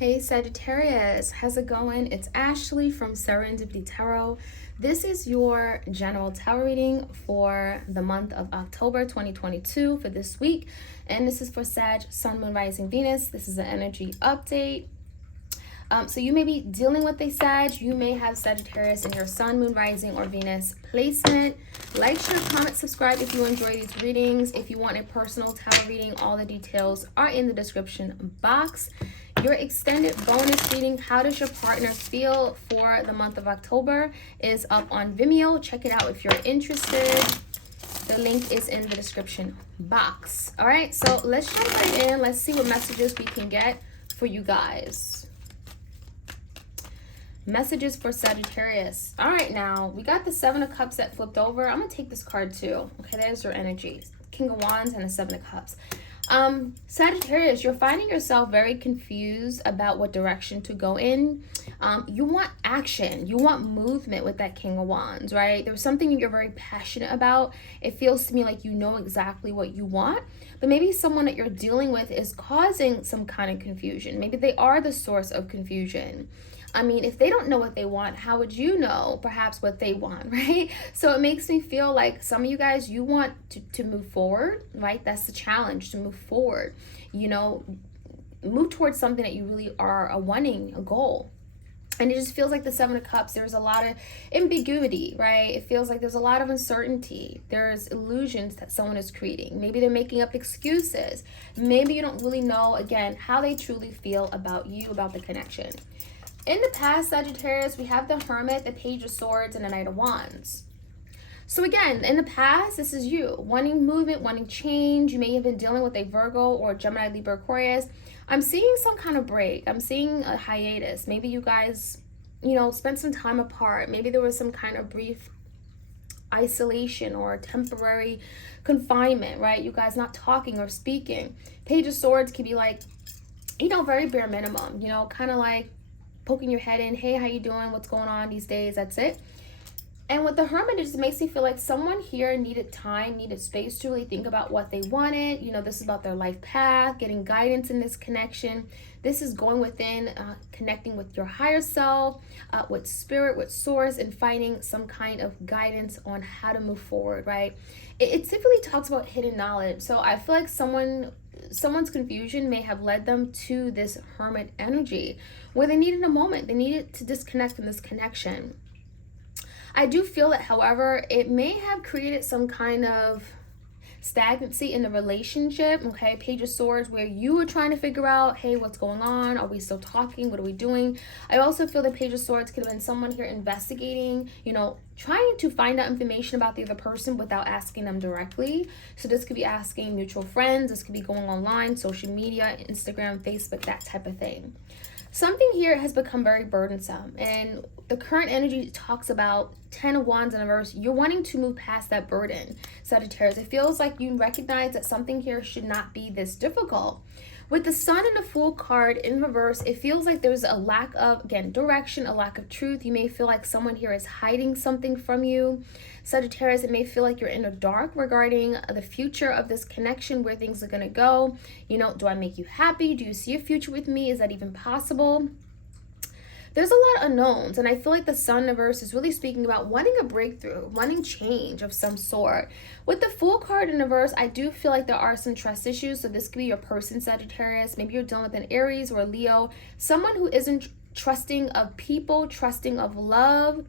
Hey Sagittarius, how's it going? It's Ashley from Serendipity Tarot. This is your general tarot reading for the month of October 2022 for this week. And this is for Sag, Sun, Moon, Rising, Venus. This is an energy update. So you may be dealing with a Sag. You may have Sagittarius in your Sun, Moon, Rising, or Venus placement. Like, share, comment, subscribe if you enjoy these readings. If you want a personal tarot reading, all the details are in the description box. Your extended bonus reading, How Does Your Partner Feel for the month of October, is up on Vimeo. Check it out if you're interested. The link is in the description box. All right, so let's jump right in. Let's see what messages we can get for you guys. Messages for Sagittarius. All right, now we got the Seven of Cups that flipped over. I'm gonna take this card too. Okay, there's your energy. King of Wands and the Seven of Cups. Sagittarius, you're finding yourself very confused about what direction to go in. You want action. You want movement with that King of Wands, right? There's something you're very passionate about. It feels to me like you know exactly what you want, but maybe someone that you're dealing with is causing some kind of confusion. Maybe they are the source of confusion. I mean, if they don't know what they want, how would you know perhaps what they want, right? So it makes me feel like some of you guys, you want to move forward, right? That's the challenge, to move forward, you know, move towards something that you really are wanting, a goal. And it just feels like the Seven of Cups, there's a lot of ambiguity, right? It feels like there's a lot of uncertainty. There's illusions that someone is creating. Maybe they're making up excuses. Maybe you don't really know, again, how they truly feel about you, about the connection. In the past, Sagittarius, we have the Hermit, the Page of Swords, and the Knight of Wands. So again, in the past, this is you wanting movement, wanting change. You may have been dealing with a Virgo or Gemini, Libra, Aquarius. I'm seeing some kind of break. I'm seeing a hiatus. Maybe you guys, you know, spent some time apart. Maybe there was some kind of brief isolation or temporary confinement, right? You guys not talking or speaking. Page of Swords can be like, you know, very bare minimum, you know, kind of like poking your head in, hey, how you doing, what's going on these days, that's it. And with the Hermit, it just makes me feel like someone here needed time, needed space to really think about what they wanted. You know, this is about their life path, getting guidance in this connection. This is going within, connecting with your higher self, with spirit, with source, and finding some kind of guidance on how to move forward, right? It typically talks about hidden knowledge. So I feel like someone's confusion may have led them to this Hermit energy where they needed a moment. They needed to disconnect from this connection. I do feel that, however, it may have created some kind of stagnancy in the relationship, okay? Page of Swords, where you were trying to figure out, hey, what's going on? Are we still talking? What are we doing? I also feel the Page of Swords could have been someone here investigating, you know, trying to find out information about the other person without asking them directly. So this could be asking mutual friends. This could be going online, social media, Instagram, Facebook, that type of thing. Something here has become very burdensome, and the current energy talks about 10 of Wands in reverse. You're wanting to move past that burden, Sagittarius. It feels like you recognize that something here should not be this difficult. With the Sun and the Fool card in reverse, it feels like there's a lack of, again, direction, a lack of truth. You may feel like someone here is hiding something from you. Sagittarius, it may feel like you're in the dark regarding the future of this connection, where things are going to go. You know, do I make you happy? Do you see a future with me? Is that even possible? There's a lot of unknowns, and I feel like the Sun reverse is really speaking about wanting a breakthrough, wanting change of some sort. With the Fool card in reverse, I do feel like there are some trust issues. So this could be your person, Sagittarius. Maybe you're dealing with an Aries or a Leo, someone who isn't trusting of people, trusting of love,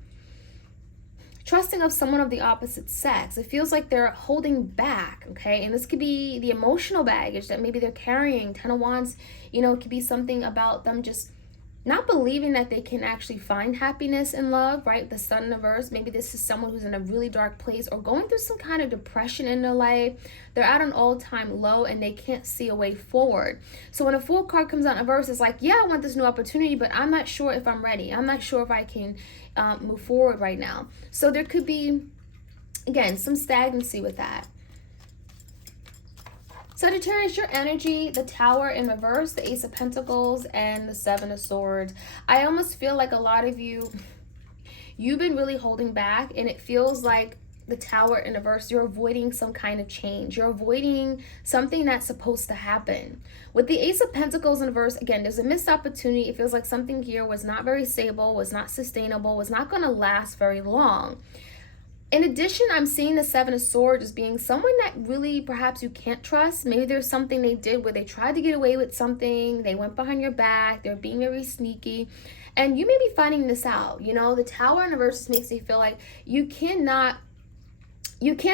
trusting of someone of the opposite sex. It feels like they're holding back, okay? And this could be the emotional baggage that maybe they're carrying. 10 of Wands, you know, it could be something about them just not believing that they can actually find happiness in love, right? The Sun in reverse, maybe this is someone who's in a really dark place or going through some kind of depression in their life. They're at an all-time low and they can't see a way forward. So when a Fool card comes out in reverse, it's like, yeah, I want this new opportunity, but I'm not sure if I'm ready. I'm not sure if I can move forward right now. So there could be, again, some stagnancy with that. Sagittarius, your energy, the Tower in reverse, the Ace of Pentacles, and the Seven of Swords. I almost feel like a lot of you, you've been really holding back, and it feels like the Tower in reverse, you're avoiding some kind of change. You're avoiding something that's supposed to happen. With the Ace of Pentacles in reverse, again, there's a missed opportunity. It feels like something here was not very stable, was not sustainable, was not going to last very long. In addition, I'm seeing the Seven of Swords as being someone that really perhaps you can't trust. Maybe there's something they did where they tried to get away with something. They went behind your back. They're being very sneaky. And you may be finding this out. You know, the Tower in reverse makes me feel like you can't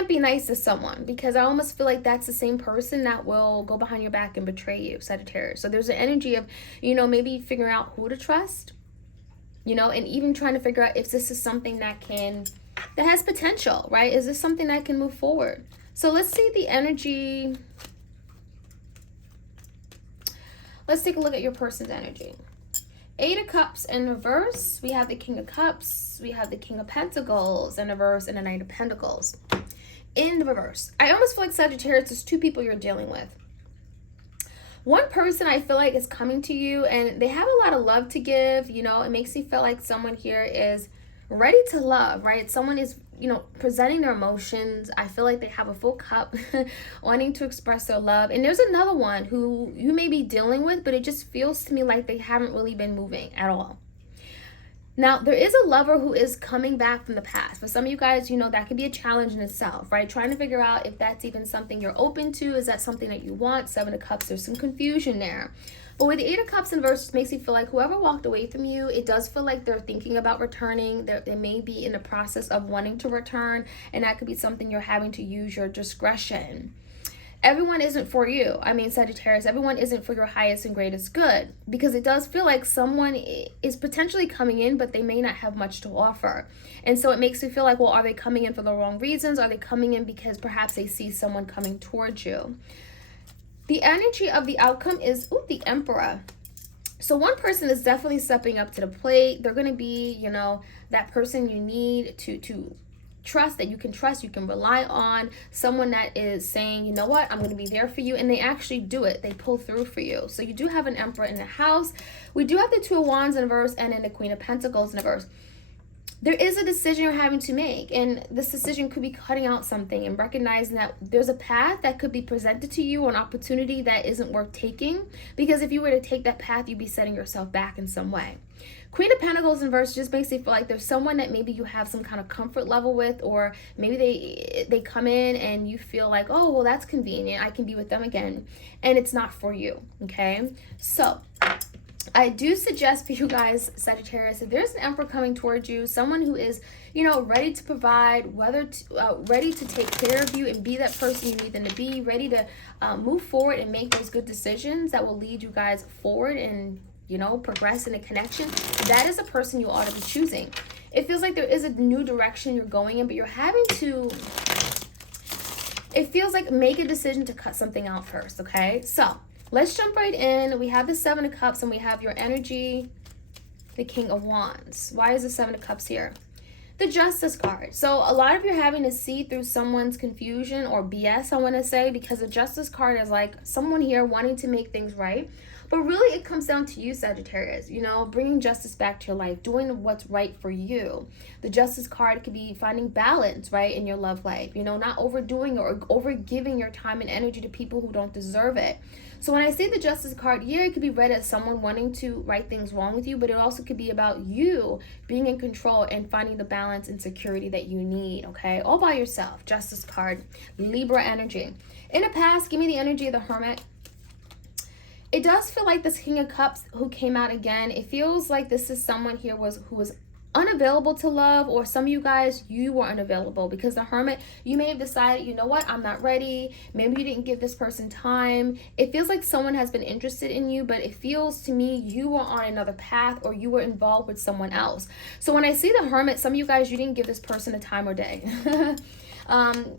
be nice to someone, because I almost feel like that's the same person that will go behind your back and betray you, Sagittarius. So there's an energy of, you know, maybe figuring out who to trust, you know, and even trying to figure out if this is something that has potential, right? Is this something that can move forward? So let's see the energy. Let's take a look at your person's energy. Eight of Cups in reverse. We have the King of Cups. We have the King of Pentacles in reverse and the Knight of Pentacles in the reverse. I almost feel like, Sagittarius, there's two people you're dealing with. One person I feel like is coming to you and they have a lot of love to give. You know, it makes me feel like someone here is ready to love, right? Someone is, you know, presenting their emotions. I feel like they have a full cup wanting to express their love. And there's another one who you may be dealing with, but it just feels to me like they haven't really been moving at all. Now, there is a lover who is coming back from the past. For some of you guys, you know, that could be a challenge in itself, right? Trying to figure out if that's even something you're open to. Is that something that you want? Seven of Cups, there's some confusion there. But with the Eight of Cups in reverse, it makes me feel like whoever walked away from you, it does feel like they're thinking about returning. They may be in the process of wanting to return, and that could be something you're having to use your discretion. Everyone isn't for you. I mean, Sagittarius, everyone isn't for your highest and greatest good, because it does feel like someone is potentially coming in, but they may not have much to offer. And so it makes me feel like, well, are they coming in for the wrong reasons? Are they coming in because perhaps they see someone coming towards you? The energy of the outcome is, the Emperor. So one person is definitely stepping up to the plate. They're going to be, you know, that person you need to trust, that you can trust, you can rely on. Someone that is saying, you know what, I'm going to be there for you. And they actually do it. They pull through for you. So you do have an Emperor in the house. We do have the Two of Wands in reverse and then the Queen of Pentacles in reverse. There is a decision you're having to make, and this decision could be cutting out something and recognizing that there's a path that could be presented to you, an opportunity that isn't worth taking, because if you were to take that path, you'd be setting yourself back in some way. Queen of Pentacles in reverse just makes me feel like there's someone that maybe you have some kind of comfort level with, or maybe they come in and you feel like, oh, well, that's convenient, I can be with them again, and it's not for you, okay? So I do suggest for you guys, Sagittarius, if there's an Emperor coming towards you, someone who is, you know, ready to provide, ready to take care of you and be that person you need them to be, ready to move forward and make those good decisions that will lead you guys forward and, you know, progress in a connection, that is a person you ought to be choosing. It feels like there is a new direction you're going in, but you're having to, it feels like, make a decision to cut something out first, okay? So let's jump right in. We have the Seven of Cups and we have your energy, the King of Wands. Why is the Seven of Cups here? The Justice card. So a lot of you are having to see through someone's confusion or BS, I want to say, because the Justice card is like someone here wanting to make things right. But really, it comes down to you, Sagittarius, you know, bringing justice back to your life, doing what's right for you. The Justice card could be finding balance, right, in your love life, you know, not overdoing or overgiving your time and energy to people who don't deserve it. So when I say the Justice card, yeah, it could be read as someone wanting to right things wrong with you, but it also could be about you being in control and finding the balance and security that you need, okay? All by yourself. Justice card, Libra energy. In the past, give me the energy of the Hermit. It does feel like this King of Cups who came out again, it feels like this is someone here who was unavailable to love, or some of you guys, you were unavailable because the Hermit, you may have decided, you know what, I'm not ready. Maybe you didn't give this person time. It feels like someone has been interested in you, but it feels to me you were on another path or you were involved with someone else. So when I see the Hermit, some of you guys, you didn't give this person a time or day.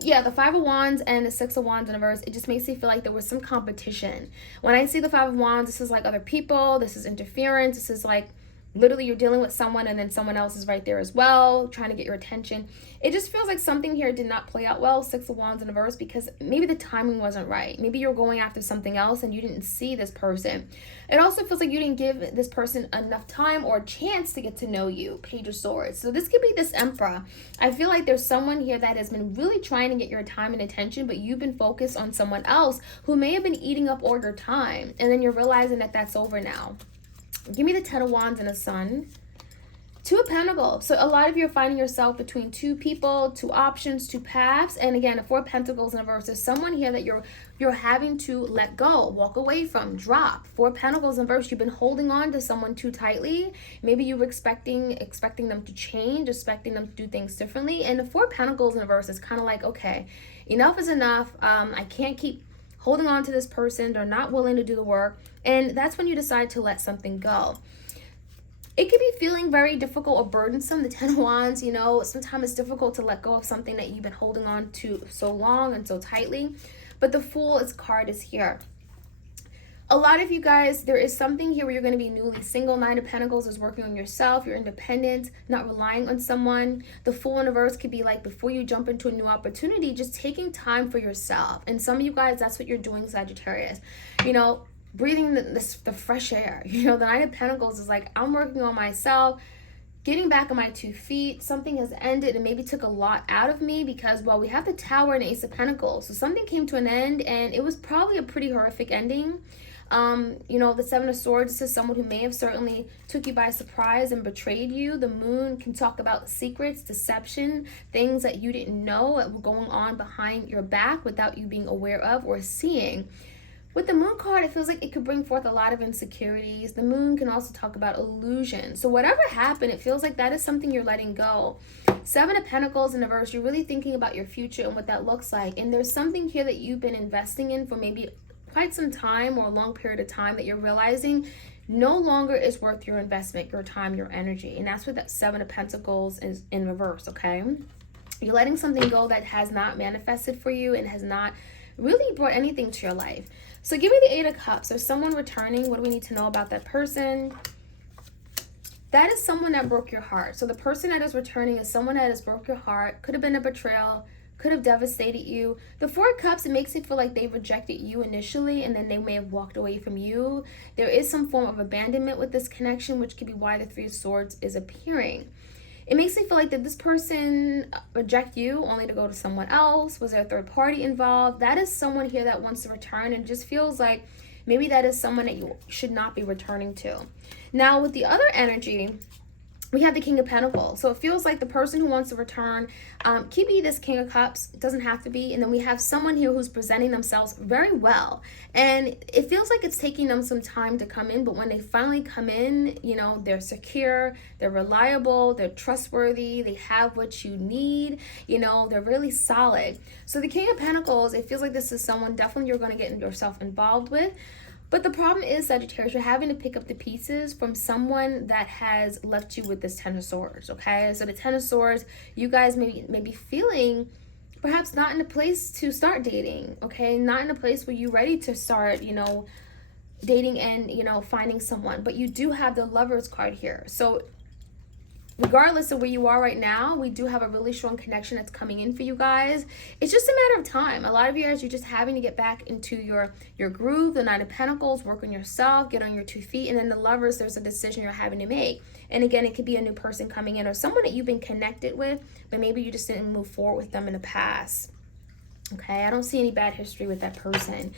Yeah, the Five of Wands and the Six of Wands in reverse, it just makes me feel like there was some competition. When I see the Five of Wands, this is like other people, this is interference, this is like literally you're dealing with someone and then someone else is right there as well, trying to get your attention. It just feels like something here did not play out well, Six of Wands in reverse, because maybe the timing wasn't right. Maybe you're going after something else and you didn't see this person. It also feels like you didn't give this person enough time or a chance to get to know you, Page of Swords. So this could be this Emperor. I feel like there's someone here that has been really trying to get your time and attention, but you've been focused on someone else who may have been eating up all your time. And then you're realizing that that's over now. Give me the Ten of Wands and the Sun. Two of Pentacles. So a lot of you are finding yourself between two people, two options, two paths. And again, the Four of Pentacles in reverse. There's someone here that you're having to let go, walk away from, drop. Four of Pentacles in reverse. You've been holding on to someone too tightly. Maybe you were expecting them to change, expecting them to do things differently. And the Four of Pentacles in reverse is kind of like, okay, enough is enough. I can't keep holding on to this person. They're not willing to do the work. And that's when you decide to let something go. It could be feeling very difficult or burdensome. The Ten of Wands, you know, sometimes it's difficult to let go of something that you've been holding on to so long and so tightly. But the Fool card is here. A lot of you guys, there is something here where you're going to be newly single. Nine of Pentacles is working on yourself. You're independent, not relying on someone. The Fool in reverse could be like, before you jump into a new opportunity, just taking time for yourself. And some of you guys, that's what you're doing, Sagittarius. You know, breathing the fresh air. You know, the Nine of Pentacles is like, I'm working on myself, getting back on my 2 feet. Something has ended and maybe took a lot out of me because, well, we have the Tower and Ace of Pentacles. So something came to an end and it was probably a pretty horrific ending. You know, the Seven of Swords, this is someone who may have certainly took you by surprise and betrayed you. The Moon can talk about secrets, deception, things that you didn't know that were going on behind your back without you being aware of or seeing. With the Moon card, it feels like it could bring forth a lot of insecurities. The Moon can also talk about illusion. So whatever happened, it feels like that is something you're letting go. Seven of Pentacles in reverse, you're really thinking about your future and what that looks like. And there's something here that you've been investing in for maybe quite some time or a long period of time that you're realizing no longer is worth your investment, your time, your energy. And that's what that Seven of Pentacles is in reverse, okay? You're letting something go that has not manifested for you and has not really brought anything to your life. So give me the Eight of Cups. There's someone returning. What do we need to know about that person? That is someone that broke your heart. So the person that is returning is someone that has broke your heart. Could have been a betrayal. Could have devastated you. The Four of Cups, it makes it feel like they rejected you initially and then they may have walked away from you. There is some form of abandonment with this connection, which could be why the Three of Swords is appearing. It makes me feel like, did this person reject you only to go to someone else? Was there a third party involved? That is someone here that wants to return and just feels like maybe that is someone that you should not be returning to. Now, with the other energy, we have the King of Pentacles. So it feels like the person who wants to return could be this King of Cups. It doesn't have to be. And then we have someone here who's presenting themselves very well. And it feels like it's taking them some time to come in. But when they finally come in, you know, they're secure, they're reliable, they're trustworthy, they have what you need. You know, they're really solid. So the King of Pentacles, it feels like this is someone definitely you're going to get yourself involved with. But the problem is, Sagittarius, you're having to pick up the pieces from someone that has left you with this Ten of Swords, okay? So the Ten of Swords, you guys may be feeling perhaps not in a place to start dating, okay? Not in a place where you're ready to start, you know, dating and, you know, finding someone. But you do have the Lovers card here. So regardless of where you are right now, we do have a really strong connection that's coming in for you guys. It's just a matter of time. A lot of you guys, you're just having to get back into your groove. The Nine of Pentacles, work on yourself, get on your 2 feet. And then the Lovers, there's a decision you're having to make. And again, it could be a new person coming in or someone that you've been connected with, but maybe you just didn't move forward with them in the past. Okay, I don't see any bad history with that person.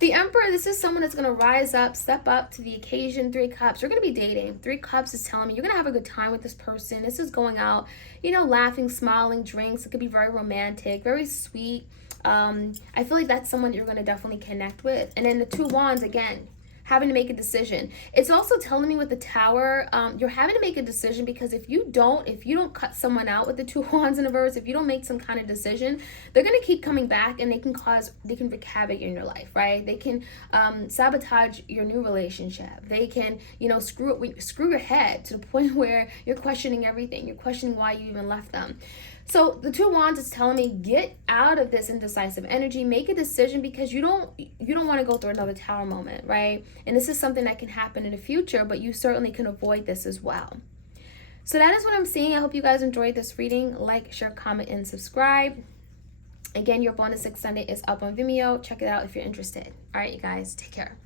The Emperor, this is someone that's going to rise up, step up to the occasion. Three Cups, you're going to be dating. Three Cups is telling me you're going to have a good time with this person. This is going out, you know, laughing, smiling, drinks. It could be very romantic, very sweet. I feel like that's someone you're going to definitely connect with. And then the Two of Wands, again, having to make a decision. It's also telling me with the Tower, you're having to make a decision because if you don't cut someone out with the Two of Wands in reverse, if you don't make some kind of decision, they're going to keep coming back and they can wreak havoc in your life, right? They can sabotage your new relationship. They can, you know, screw your head to the point where you're questioning everything. You're questioning why you even left them. So the Two of Wands is telling me, get out of this indecisive energy, make a decision, because you don't want to go through another Tower moment, right? And this is something that can happen in the future, but you certainly can avoid this as well. So that is what I'm seeing. I hope you guys enjoyed this reading. Like, share, comment, and subscribe. Again, your bonus extended is up on Vimeo. Check it out if you're interested. All right, you guys, take care.